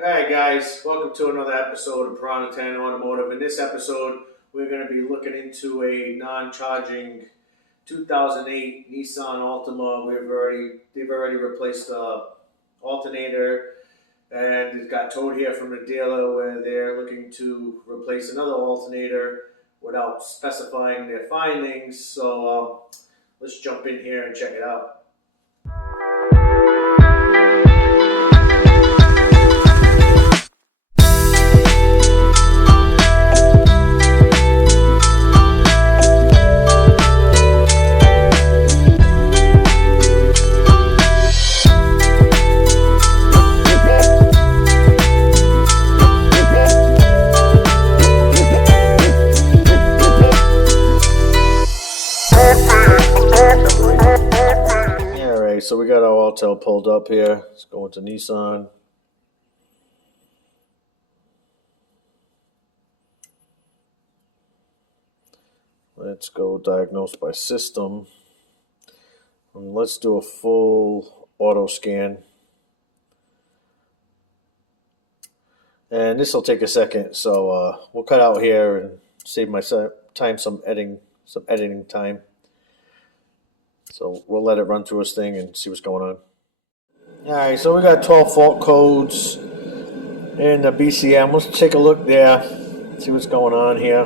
Alright guys, welcome to another episode of Piranha 10 Automotive. In this episode, we're going to be looking into a non-charging 2008 Nissan Altima. They've already replaced the alternator, and it got towed here from the dealer where they're looking to replace another alternator without specifying their findings. So let's jump in here and check it out. So we got our Altel pulled up here. Let's go into Nissan. Let's go diagnose by system. And let's do a full auto scan. And this will take a second, so we'll cut out here and save my time some editing time. So we'll let it run through its thing and see what's going on. Alright, so we got 12 fault codes in the BCM. Let's take a look there, see what's going on here.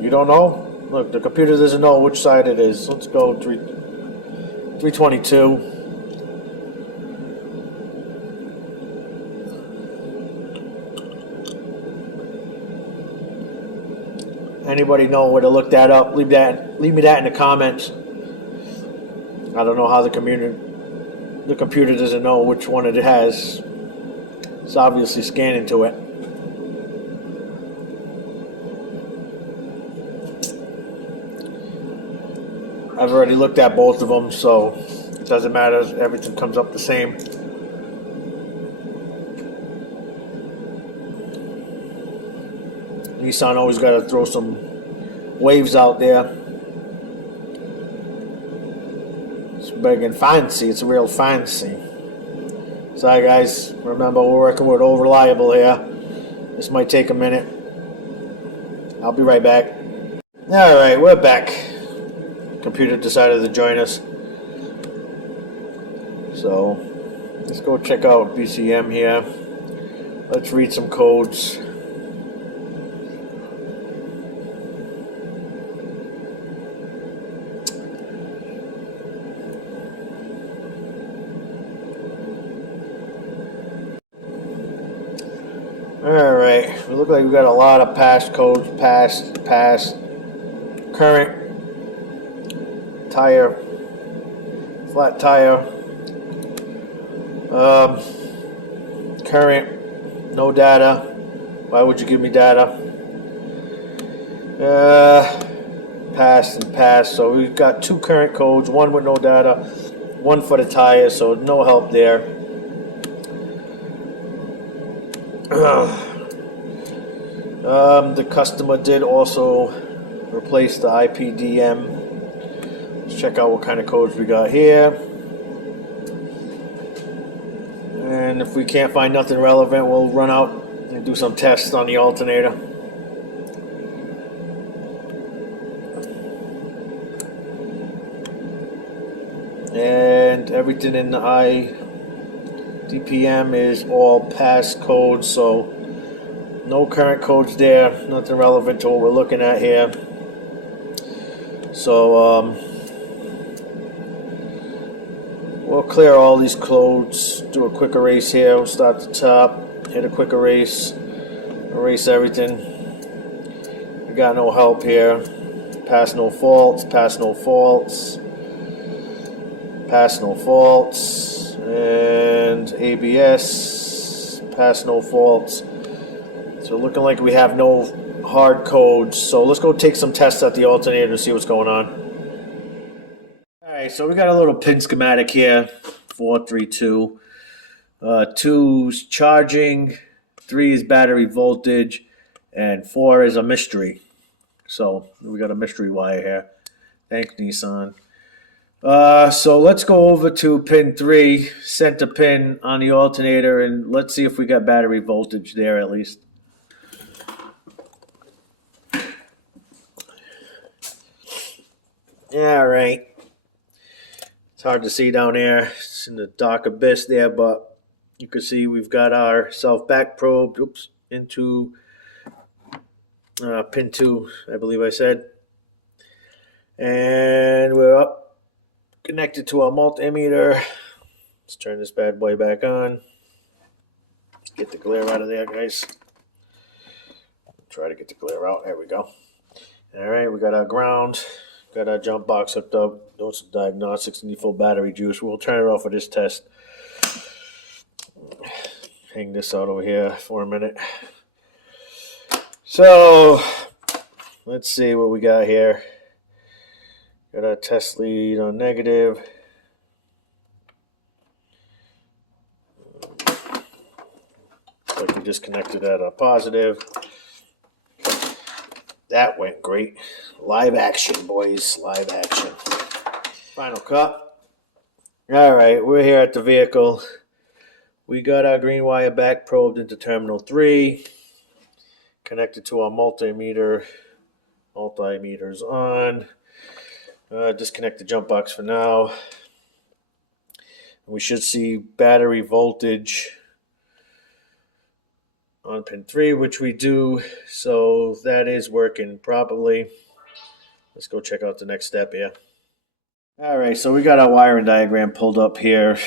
You don't know? Look, the computer doesn't know which side it is. Let's go 322. Anybody know where to look that up? Leave me that in the comments. I don't know how the computer doesn't know which one it has. It's obviously scanning to it. I've already looked at both of them, so it doesn't matter. Everything comes up the same. Nissan always got to throw some waves out there. It's big and fancy. It's real fancy. Sorry guys, remember we're working with Old Reliable here. This might take a minute. I'll be right back. Alright, we're back. Computer decided to join us. So, let's go check out BCM here. Let's read some codes. Alright, we look like we got a lot of past codes, past, current, tire, flat tire, current, no data. Why would you give me data? Past and past. So we've got two current codes, one with no data, one for the tire, so no help there. The customer did also replace the IPDM. Let's check out what kind of codes we got here. And if we can't find nothing relevant, we'll run out and do some tests on the alternator. And everything in the IDPM is all past codes, so no current codes there, nothing relevant to what we're looking at here. So we'll clear all these codes, do a quick erase here. We'll start at the top, hit a quick erase, erase everything. We got no help here. Pass no faults, pass no faults, pass no faults, and ABS, pass no faults. So looking like we have no hard codes. So let's go take some tests at the alternator to see what's going on. Alright, so we got a little pin schematic here. 432. 2 is charging, 3 is battery voltage, and 4 is a mystery. So we got a mystery wire here. Thanks, Nissan. So let's go over to pin 3, center pin on the alternator, and let's see if we got battery voltage there at least. All right. It's hard to see down there. It's in the dark abyss there, but you can see we've got our self back probed, into pin 2, I believe I said. And we're up, connected to our multimeter. Let's turn this bad boy back on. Get the glare out of there, guys. Try to get the glare out. There we go. All right, we got our ground. Got our jump box hooked up. Doing some diagnostics. Need full battery juice. We'll turn it off for this test. Hang this out over here for a minute. So, let's see what we got here. Got our test lead on negative. Like we disconnected at a positive. That went great. Live action, boys. Live action. Final cut. All right, we're here at the vehicle. We got our green wire back probed into terminal 3. Connected to our multimeter. Multimeter's on. Disconnect the jump box for now. We should see battery voltage on pin 3, which we do, so that is working properly. Let's go check out the next step here. All right, so we got our wiring diagram pulled up here.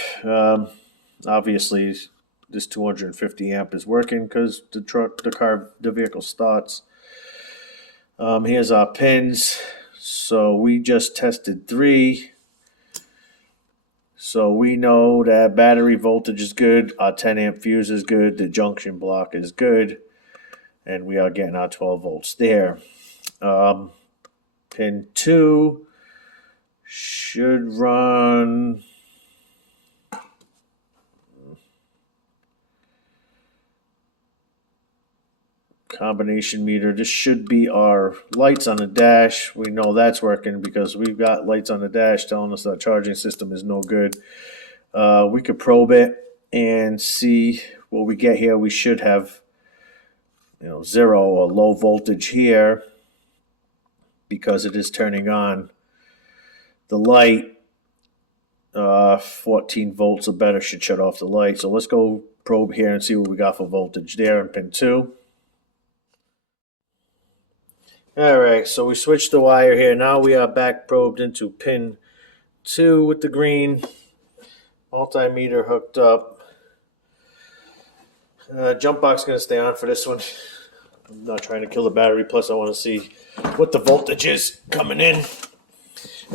Obviously, this 250 amp is working because the vehicle starts. Here's our pins. So we just tested 3. So we know that battery voltage is good, our 10 amp fuse is good, the junction block is good, and we are getting our 12 volts there. Pin 2 should run combination meter. This should be our lights on the dash. We know that's working because we've got lights on the dash telling us our charging system is no good. We could probe it and see what we get here. We should have 0 or low voltage here because it is turning on the light. 14 volts or better should shut off the light. So let's go probe here and see what we got for voltage there in pin 2. Alright, so we switched the wire here. Now we are back probed into pin 2 with the green. Multimeter hooked up. Jump box is going to stay on for this one. I'm not trying to kill the battery, plus I want to see what the voltage is coming in.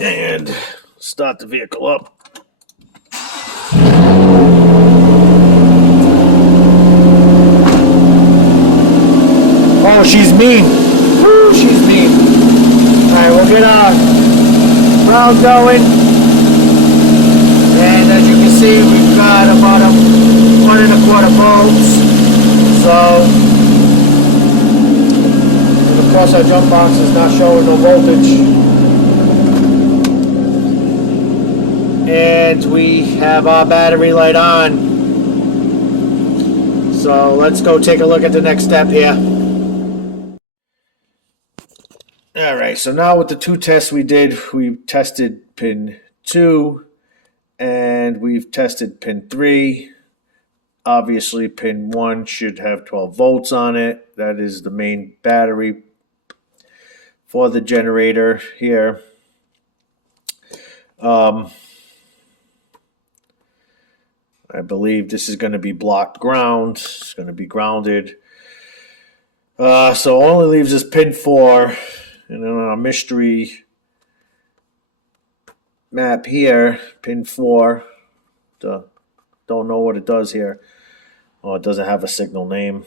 And start the vehicle up. Oh, she's mean. Woo, she's mean. Alright, we'll get our ground going. And as you can see, we've got about 1 1/4 volts. So, and of course our jump box is not showing no voltage. And we have our battery light on. So let's go take a look at the next step here. Alright, so now with the 2 tests we did, we tested pin 2 and we've tested pin 3. Obviously pin 1 should have 12 volts on it. That is the main battery for the generator here. I believe this is going to be blocked ground. It's going to be grounded. So only leaves us pin 4. And then on our mystery map here, pin 4, don't know what it does here. Oh, it doesn't have a signal name,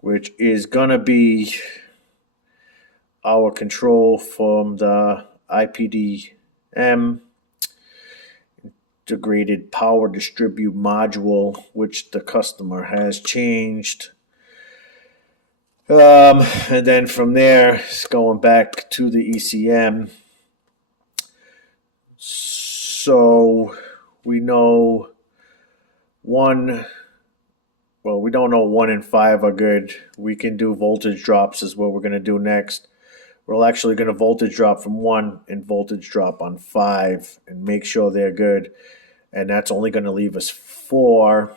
which is going to be our control from the IPDM, integrated power distribute module, which the customer has changed. And then from there, it's going back to the ECM. So we know we don't know 1 and 5 are good. We can do voltage drops is what we're going to do next. We're actually going to voltage drop from 1 and voltage drop on 5 and make sure they're good. And that's only going to leave us 4.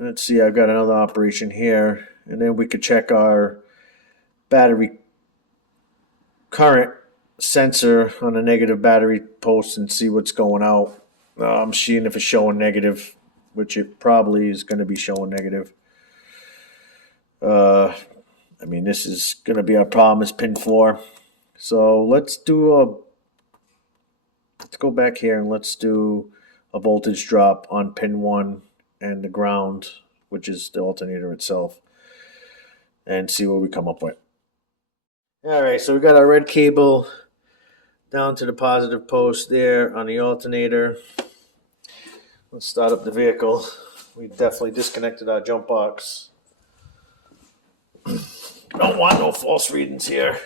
Let's see, I've got another operation here. And then we could check our battery current sensor on a negative battery post and see what's going out. I'm seeing if it's showing negative, which it probably is going to be showing negative. I mean, this is going to be our problem is pin 4. So let's go back here and let's do a voltage drop on pin 1 and the ground, which is the alternator itself, and see what we come up with. All right, so we got our red cable down to the positive post there on the alternator. Let's start up the vehicle. We definitely disconnected our jump box. Don't want no false readings here.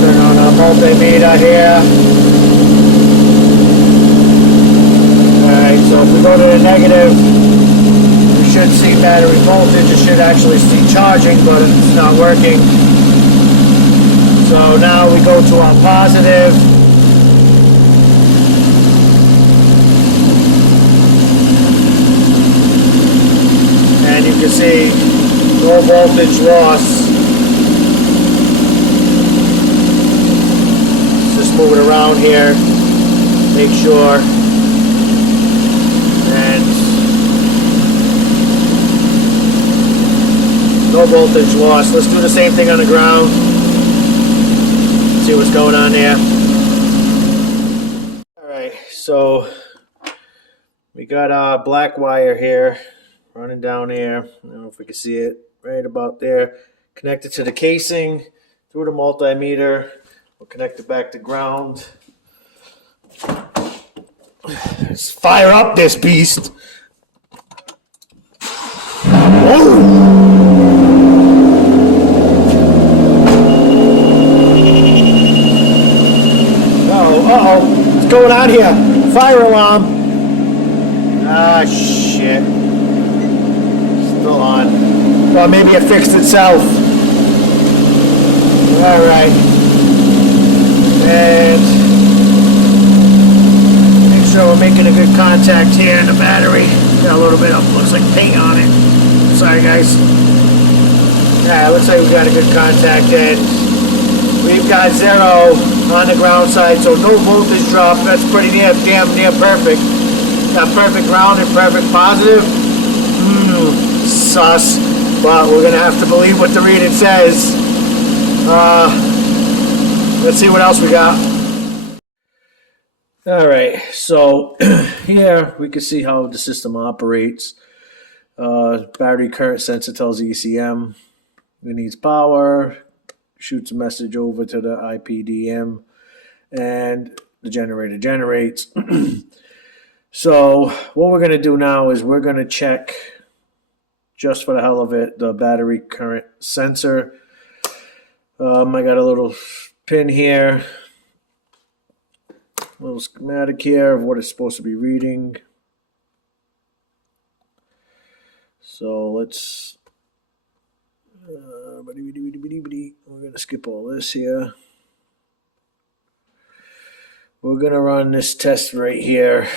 Turn on our multimeter here. Alright, so if we go to the negative, we should see battery voltage. It should actually see charging, but it's not working. So now we go to our positive. And you can see no voltage loss. Let's just move it around here. Make sure. And no voltage loss. Let's do the same thing on the ground. See what's going on there. Alright, so we got our black wire here running down there. I don't know if we can see it right about there. Connected to the casing through the multimeter. We'll connect it back to ground. Let's fire up this beast. Whoa! Uh-oh, what's going on here? Fire alarm. Ah, shit. Still on. Well, maybe it fixed itself. Alright. And make sure we're making a good contact here in the battery. Got a little bit of, looks like paint on it. Sorry, guys. Yeah, it looks like we got a good contact and we've got 0 on the ground side, so no voltage drop. That's pretty damn near perfect. Got perfect ground and perfect positive. Sus. But we're gonna have to believe what the reading says. Let's see what else we got. All right, so here we can see how the system operates. Battery current sensor tells ECM it needs power. Shoots a message over to the IPDM, and the generator generates. So what we're going to do now is we're going to check, just for the hell of it, the battery current sensor. I got a little pin here, a little schematic here of what it's supposed to be reading. So let's we're going to skip all this here. We're going to run this test right here.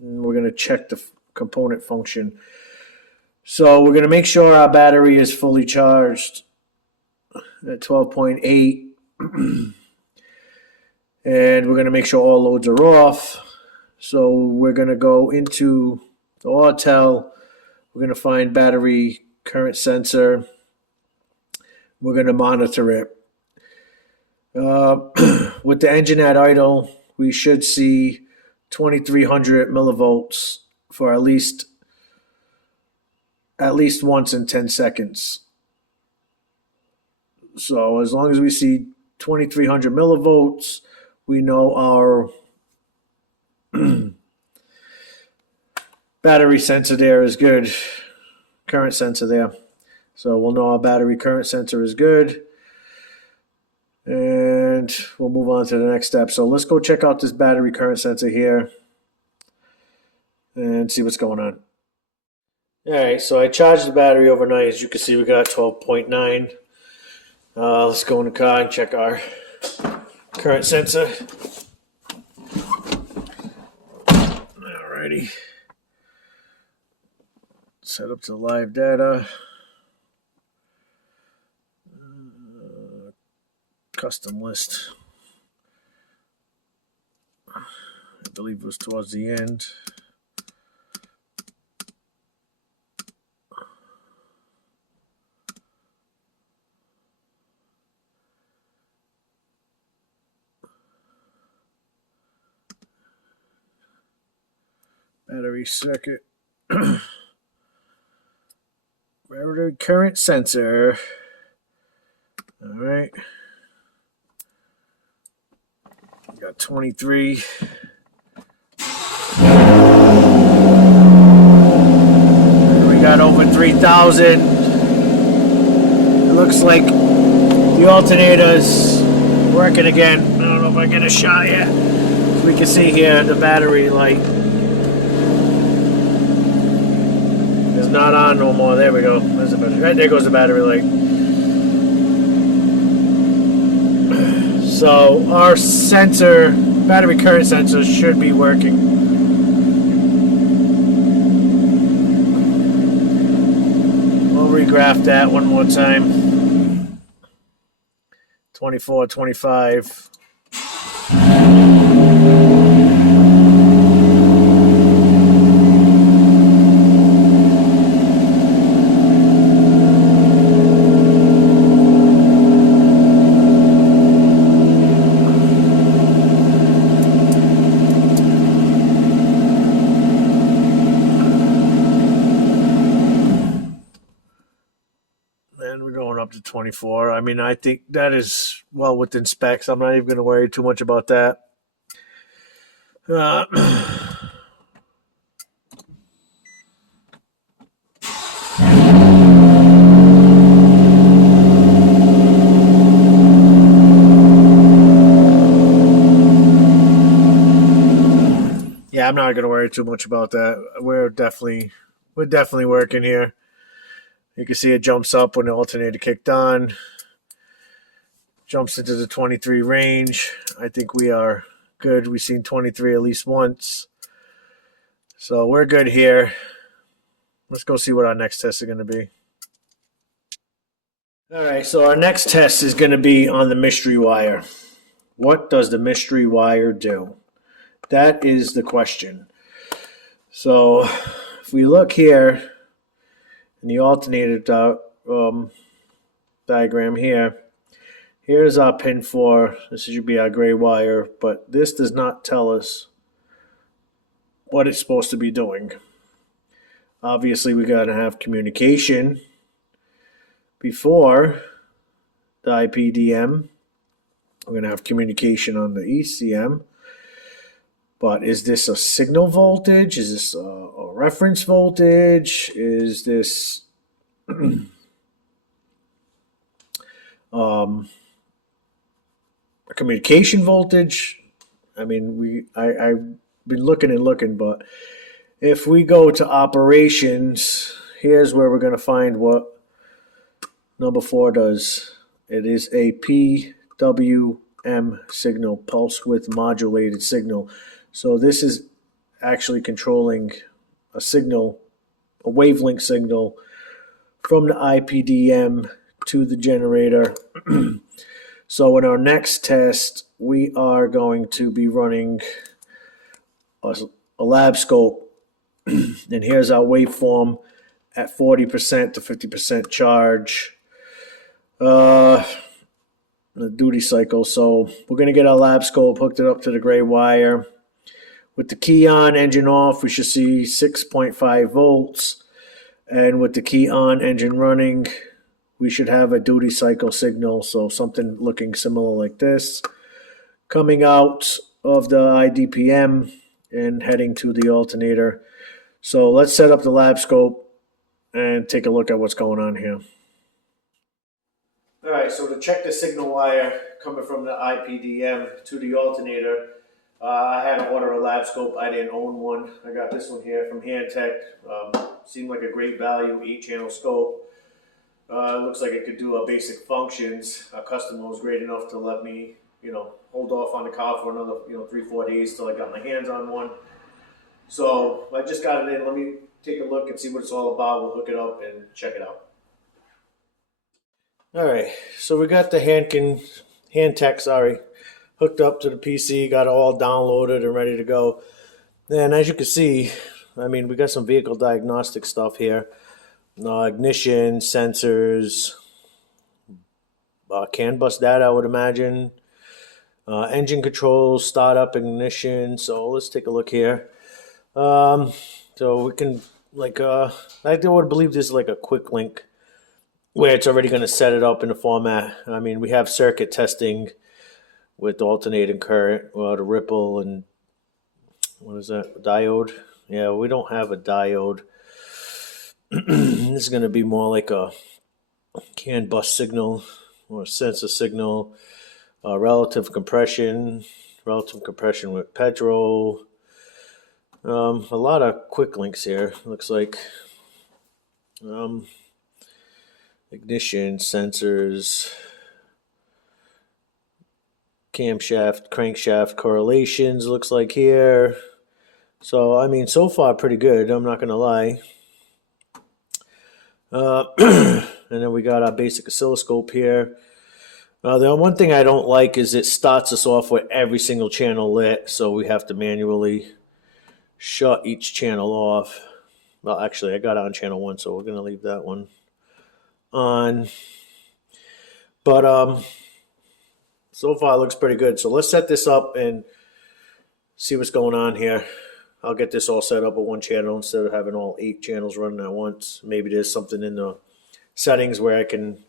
And we're going to check the component function. So we're going to make sure our battery is fully charged at 12.8. And we're going to make sure all loads are off. So we're going to go into the Autel. We're going to find battery current sensor. We're going to monitor it. With the engine at idle, we should see 2300 millivolts for at least once in 10 seconds. So as long as we see 2300 millivolts, we know our battery sensor there is good. Current sensor there. So we'll know our battery current sensor is good. And we'll move on to the next step. So let's go check out this battery current sensor here and see what's going on. All right, so I charged the battery overnight. As you can see, we got 12.9. Let's go in the car and check our current sensor. Alrighty. Set up to live data. Custom list. I believe it was towards the end. Battery circuit. Battery current sensor. All right. Got 23. We got over 3,000. It looks like the alternator's working again. I don't know if I get a shot yet. We can see here the battery light is not on no more. There we go. There's the battery. Right there goes the battery light. So our sensor, battery current sensor, should be working. We'll regraph that one more time. 24, 25. Up to 24. I mean, I think that is well within specs. I'm not even going to worry too much about that. Yeah, I'm not going to worry too much about that. We're definitely working here. You can see it jumps up when the alternator kicked on. Jumps into the 23 range. I think we are good. We've seen 23 at least once. So we're good here. Let's go see what our next test is going to be. All right, so our next test is going to be on the mystery wire. What does the mystery wire do? That is the question. So if we look here, in the alternator diagram here, here's our pin 4. This should be our gray wire, but this does not tell us what it's supposed to be doing. Obviously, we got to have communication before the IPDM. We're going to have communication on the ECM. But is this a signal voltage? Is this a reference voltage? Is this a communication voltage? I mean, I've been looking, but if we go to operations, here's where we're going to find what number 4 does. It is a PWM signal, pulse width modulated signal. So this is actually controlling a signal, a wavelength signal from the IPDM to the generator. So in our next test, we are going to be running a lab scope. And here's our waveform at 40% to 50% charge. The duty cycle. So we're going to get our lab scope, hooked it up to the gray wire. With the key on, engine off, we should see 6.5 volts. And with the key on, engine running, we should have a duty cycle signal, so something looking similar like this, coming out of the IDPM and heading to the alternator. So let's set up the lab scope and take a look at what's going on here. All right, so to check the signal wire coming from the IPDM to the alternator, I had to order a lab scope. I didn't own one. I got this one here from Hantak. Seemed like a great value, 8-channel scope. Looks like it could do basic functions. A customer was great enough to let me, hold off on the car for another, 3-4 days till I got my hands on one. So I just got it in. Let me take a look and see what it's all about. We'll hook it up and check it out. All right, so we got the Hantak, hooked up to the PC, got it all downloaded and ready to go. And as you can see, we got some vehicle diagnostic stuff here. Ignition, sensors, CAN bus data, I would imagine. Engine controls, startup, ignition. So let's take a look here. So we can, I would believe this is like a quick link where it's already going to set it up in the format. We have circuit testing with alternating current, the ripple, and what is that, diode? Yeah, we don't have a diode. This is going to be more like a CAN bus signal or sensor signal. Relative compression with petrol. A lot of quick links here. Looks like ignition, sensors, camshaft, crankshaft correlations. Looks like here. So so far pretty good. I'm not gonna lie. And then we got our basic oscilloscope here. The one thing I don't like is it starts us off with every single channel lit, so we have to manually shut each channel off. Well, actually, I got on channel 1, so we're going to leave that one on. But so far it looks pretty good. So let's set this up and see what's going on here. I'll get this all set up with one channel instead of having all 8 channels running at once. Maybe there's something in the settings where I can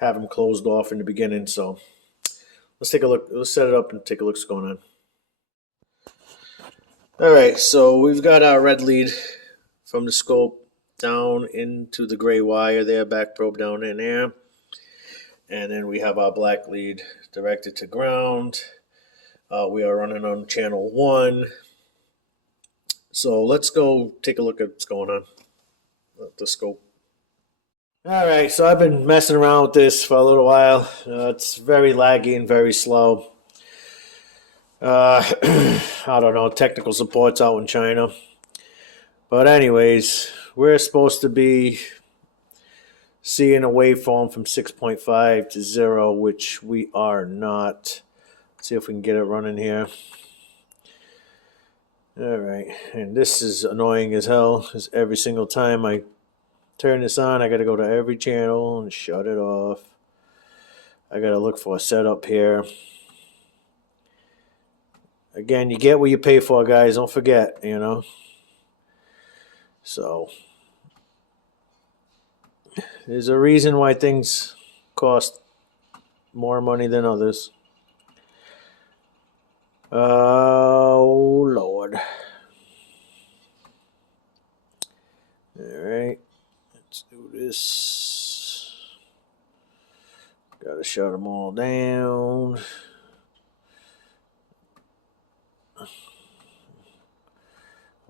have them closed off in the beginning. So let's take a look. Let's set it up and take a look what's going on. All right, so we've got our red lead from the scope down into the gray wire there, back probe down in there. And then we have our black lead directed to ground. We are running on channel 1. So let's go take a look at what's going on with the scope. All right, so I've been messing around with this for a little while. It's very laggy and very slow. I don't know, technical support's out in China. But anyways, we're supposed to be seeing a waveform from 6.5 to 0, which we are not. Let's see if we can get it running here. All right, and this is annoying as hell, because every single time I turn this on, I got to go to every channel and shut it off. I got to look for a setup here. Again, you get what you pay for, guys. Don't forget, So, there's a reason why things cost more money than others. Oh, Lord. All right. Let's do this. Got to shut them all down.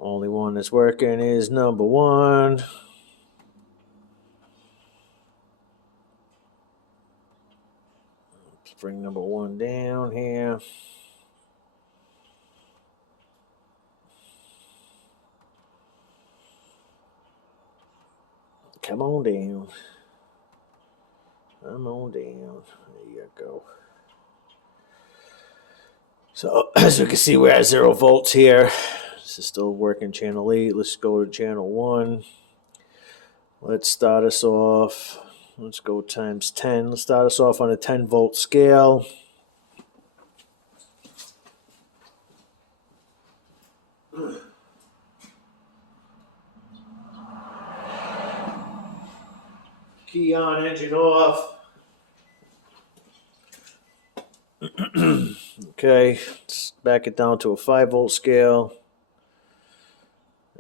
Only one that's working is number 1. Let's bring number 1 down here. Come on down. Come on down. There you go. So, as you can see, we're at 0 volts here. This is still working channel 8. Let's go to channel 1. Let's start us off. Let's go times 10. Let's start us off on a 10-volt scale. Key on, engine off. Okay, let's back it down to a 5-volt scale.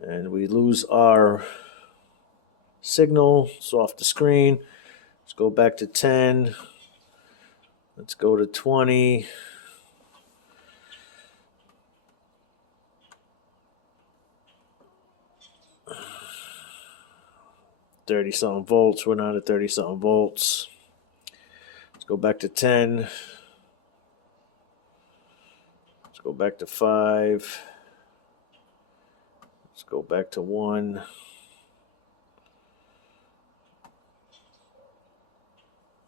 And we lose our signal. It's off the screen. Let's go back to 10. Let's go to 20. $30-something volts. We're not at 30-something volts. Let's go back to 10. Let's go back to 5. Let's go back to 1.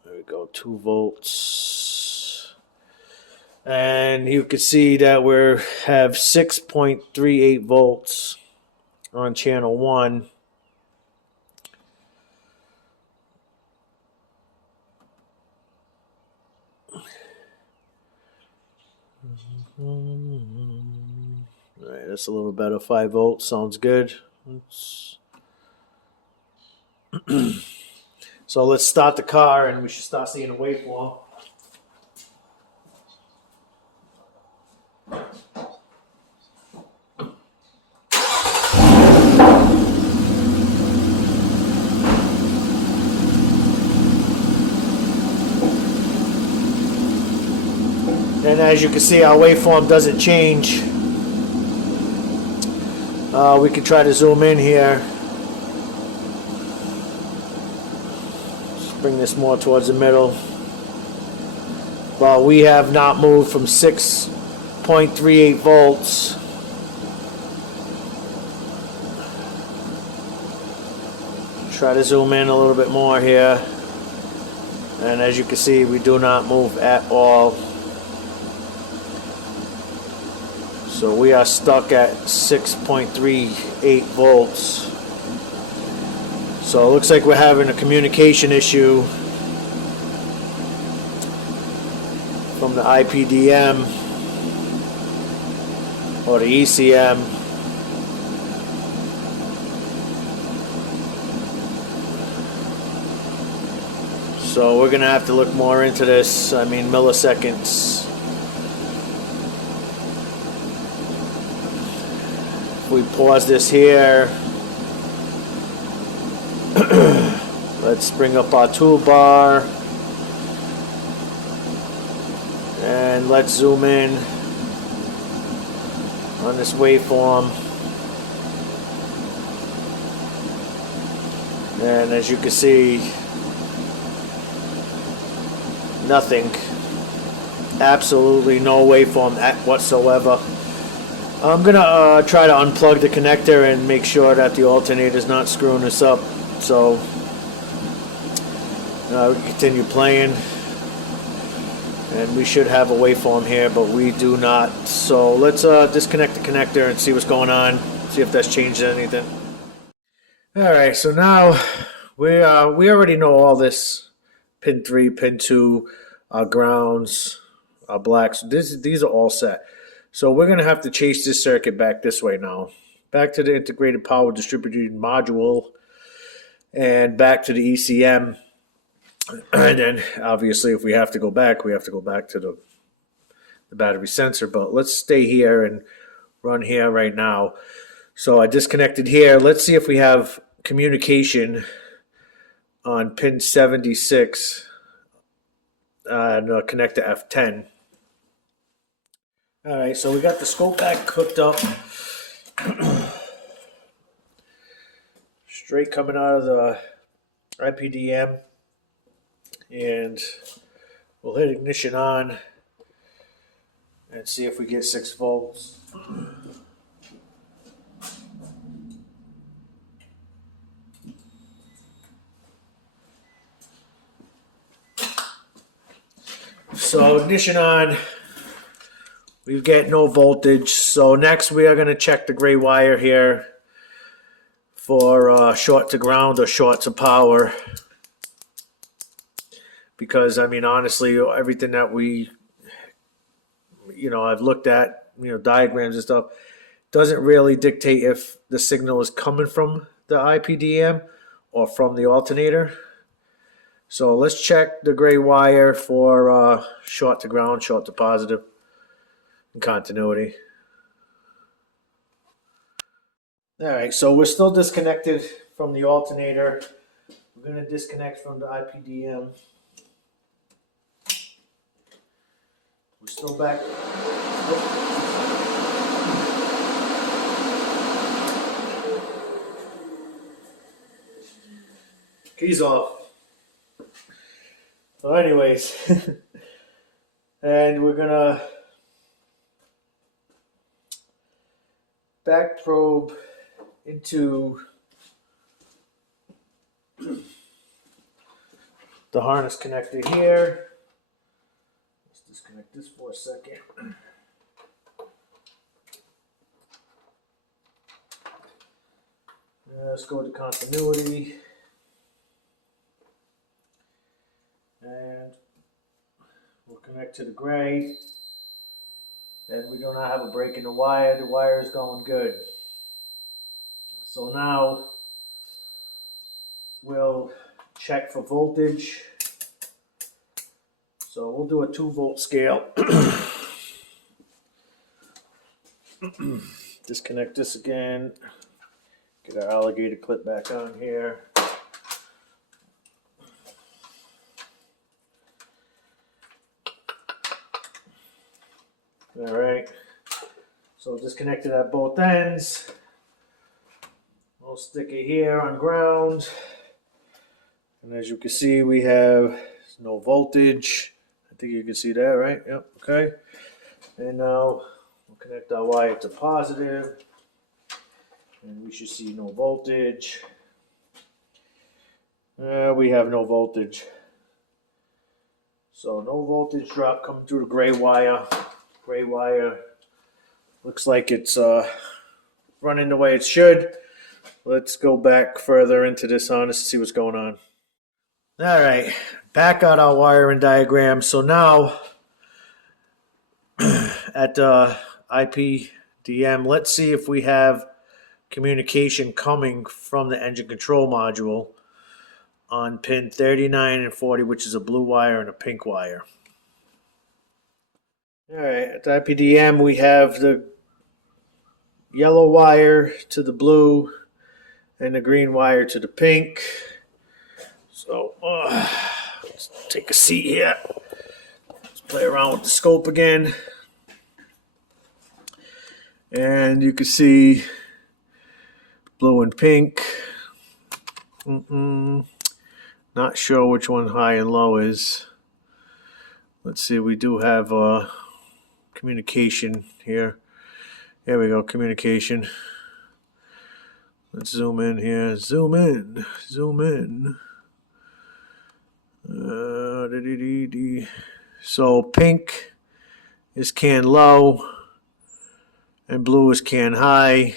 There we go, 2 volts. And you can see that we have 6.38 volts on channel 1. All right, that's a little better. 5 volts sounds good. So let's start the car, and we should start seeing a waveform. And as you can see, our waveform doesn't change. We can try to zoom in here. Let's bring this more towards the middle. But we have not moved from 6.38 volts try to zoom in a little bit more here. And as you can see, we do not move at all. So we are stuck at 6.38 volts. So it looks like we're having a communication issue from the IPDM or the ECM. So we're going to have to look more into this. I mean, milliseconds. We pause this here. Let's bring up our toolbar and let's zoom in on this waveform. And as you can see, nothing. Absolutely no waveform whatsoever. I'm gonna try to unplug the connector and make sure that the alternator is not screwing us up. So we can continue playing, and we should have a waveform here, but we do not. So let's disconnect the connector and see what's going on. See if that's changed anything. All right, so now we already know all this. Pin 3, pin 2, our grounds, our blacks. These are all set. So we're going to have to chase this circuit back this way now. Back to the integrated power distributed module and back to the ECM. And then obviously if we have to go back, we have to go back to the battery sensor. But let's stay here and run here right now. So I disconnected here. Let's see if we have communication on pin 76 and connect to F10. All right, so we got the scope back hooked up. Straight coming out of the IPDM. And we'll hit ignition on and see if we get 6 volts. So ignition on. We get no voltage. So next we are going to check the gray wire here for short to ground or short to power. Because, I mean, honestly, everything that I've looked at, diagrams and stuff, doesn't really dictate if the signal is coming from the IPDM or from the alternator. So let's check the gray wire for short to ground, short to positive, and continuity. All right, so we're still disconnected from the alternator. We're going to disconnect from the IPDM. We're still back. Keys off. So anyways, and we're going to back probe into the harness connector here. Let's disconnect this for a second. Let's go to continuity. And we'll connect to the gray. And we do not have a break in the wire. The wire is going good. So now we'll check for voltage. So we'll do a 2-volt scale. Disconnect this again. Get our alligator clip back on here. All right. So disconnected at both ends. We'll stick it here on ground. And as you can see, we have no voltage. I think you can see that, right? Yep, okay. And now we'll connect our wire to positive. And we should see no voltage. We have no voltage. So no voltage drop coming through the gray wire. Gray wire looks like it's running the way it should. Let's go back further into this harness and see what's going on. All right, back out our wiring diagram. So now at IPDM, let's see if we have communication coming from the engine control module on pin 39 and 40, which is a blue wire and a pink wire. All right, at the IPDM, we have the yellow wire to the blue and the green wire to the pink. So let's take a seat here. Let's play around with the scope again. And you can see blue and pink. Not sure which one high and low is. Let's see, we do have communication here. There we go, communication. Let's zoom in here. Zoom in. Zoom in. So pink is can low and blue is can high.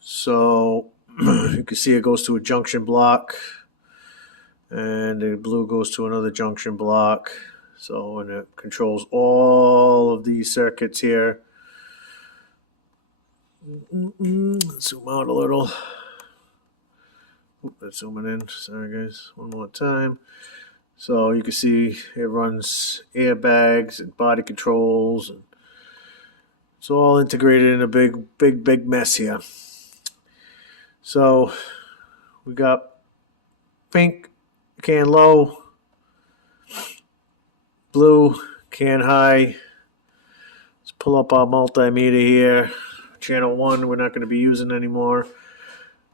So you can see it goes to a junction block and the blue goes to another junction block. So, and it controls all of these circuits here. Zoom out a little. Let's zoom it in. Sorry guys, one more time. So you can see it runs airbags and body controls. And it's all integrated in a big mess here. So we got pink can low, blue can high. Let's pull up our multimeter here. Channel 1 we're not going to be using anymore.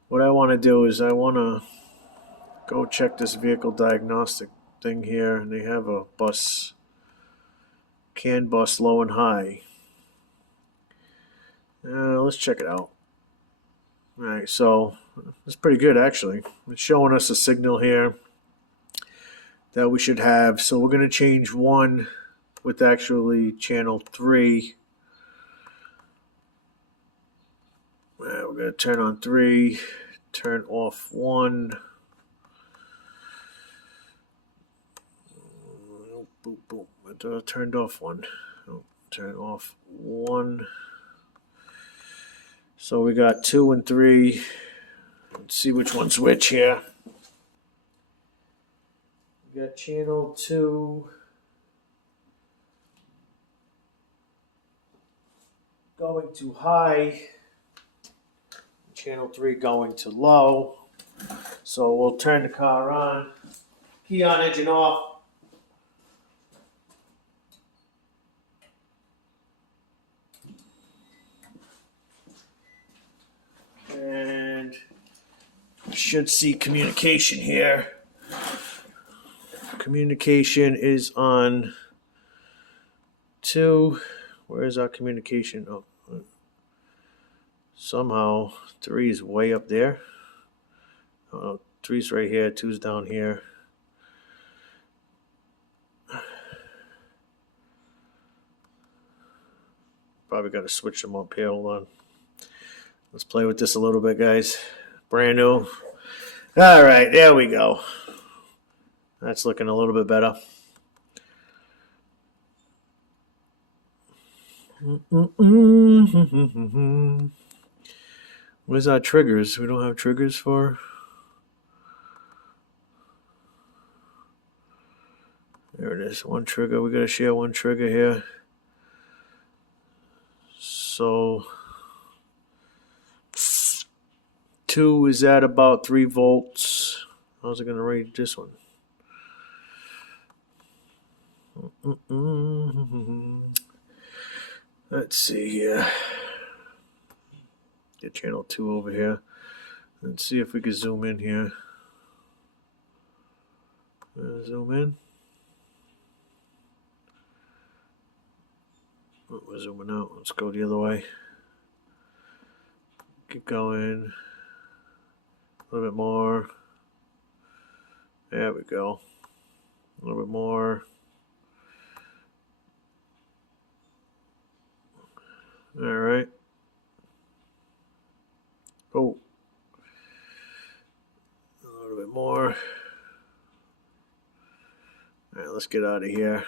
What I want to do is I want to go check this vehicle diagnostic thing here, and they have a bus, can bus low and high. Let's check it out. Alright, so it's pretty good actually. It's showing us a signal here that we should have. So we're going to change 1 with actually channel 3. We're going to turn on 3, turn off 1. Boom, boom. I turned off 1. Oh, turn off 1. So we got 2 and 3. Let's see which one's which here. got channel 2 going to high, channel 3 going to low. So we'll turn the car on, key on, engine off. And you should see communication here. Communication is on 2. Where is our communication? Oh, somehow 3 is way up there. Oh, 3's right here, 2's down here. Probably got to switch them up here. Hold on. Let's play with this a little bit, guys. Brand new. All right, there we go. That's looking a little bit better. Where's our triggers? We don't have triggers for. There it is. One trigger. We got to share one trigger here. So 2 is at about 3 volts. How's it going to rate this one? Let's see here. Get channel 2 over here. Let's see if we can zoom in here. Zoom in. Oh, we're zooming out. Let's go the other way. Keep going. A little bit more. There we go. A little bit more. All right. Oh. A little bit more. All right, let's get out of here.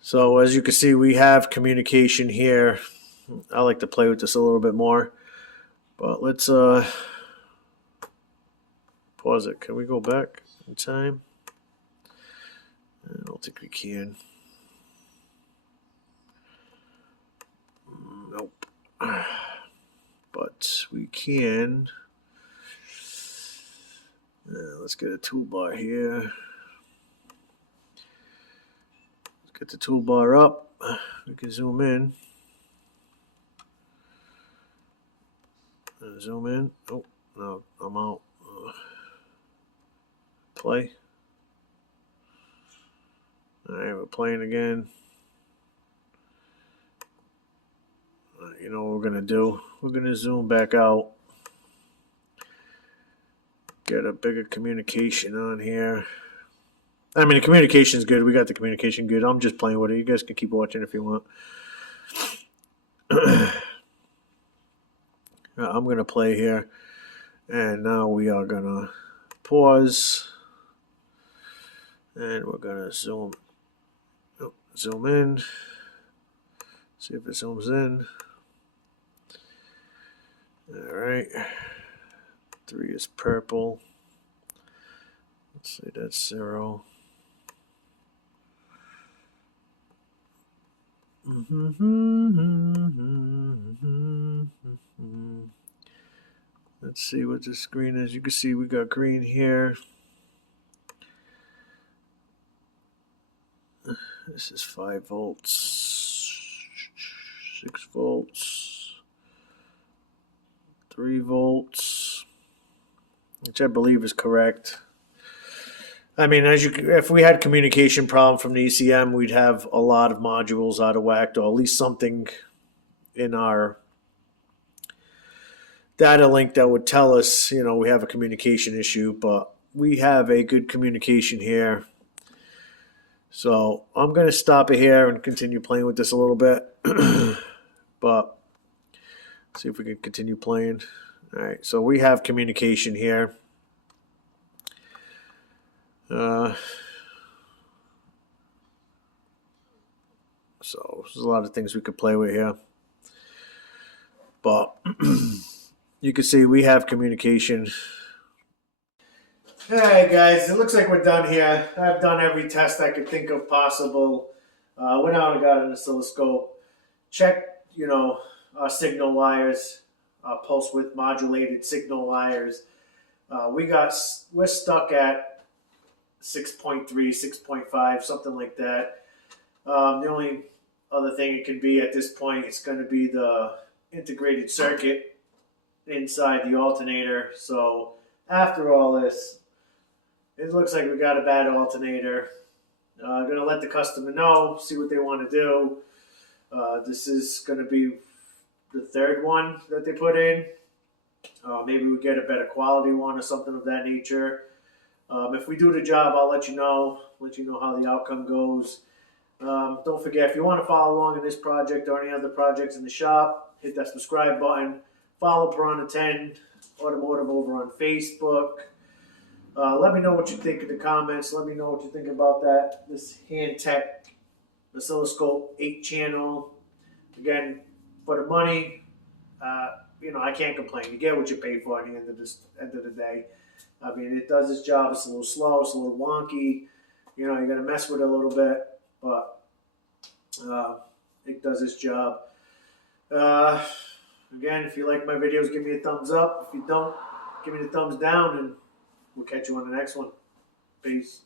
So as you can see, we have communication here. I like to play with this a little bit more. But let's pause it. Can we go back in time? I don't think we can. Nope. But we can. Let's get a toolbar here. Let's get the toolbar up. We can zoom in. Zoom in. Oh, no, I'm out. Play. All right, we're playing again. You know what we're going to do? We're going to zoom back out. Get a bigger communication on here. I mean, the communication's good. We got the communication good. I'm just playing with it. You guys can keep watching if you want. I'm going to play here. And now we are going to pause. And we're going to zoom in. See if it zooms in. All right. 3 is purple. Let's say that's 0. Let's see what the screen is. You can see we got green here. This is 5 volts, 6 volts, 3 volts, which I believe is correct. I mean, if we had communication problem from the ECM, we'd have a lot of modules out of whack, or at least something in our data link that would tell us, you know, we have a communication issue, but we have a good communication here. So I'm going to stop it here and continue playing with this a little bit. But see if we can continue playing. All right, so we have communication here. So there's a lot of things we could play with here. But you can see we have communication. Alright guys, it looks like we're done here. I've done every test I could think of possible. Went out and got an oscilloscope. Checked, our signal wires, pulse width modulated signal wires. We're stuck at 6.3, 6.5, something like that. The only other thing it could be at this point is going to be the integrated circuit inside the alternator. So after all this, it looks like we got a bad alternator. Going to let the customer know, see what they want to do. This is going to be the third one that they put in. Maybe we get a better quality one or something of that nature. If we do the job, I'll let you know how the outcome goes. Don't forget, if you want to follow along in this project or any other projects in the shop, hit that subscribe button. Follow Piranha 10 Automotive over on Facebook. Let me know what you think in the comments. Let me know what you think about this Hantak oscilloscope 8-channel. Again, for the money, I can't complain. You get what you pay for at the end of the day. I mean, it does its job. It's a little slow. It's a little wonky. You got to mess with it a little bit, but it does its job. Again, if you like my videos, give me a thumbs up. If you don't, give me the thumbs down, and we'll catch you on the next one. Peace.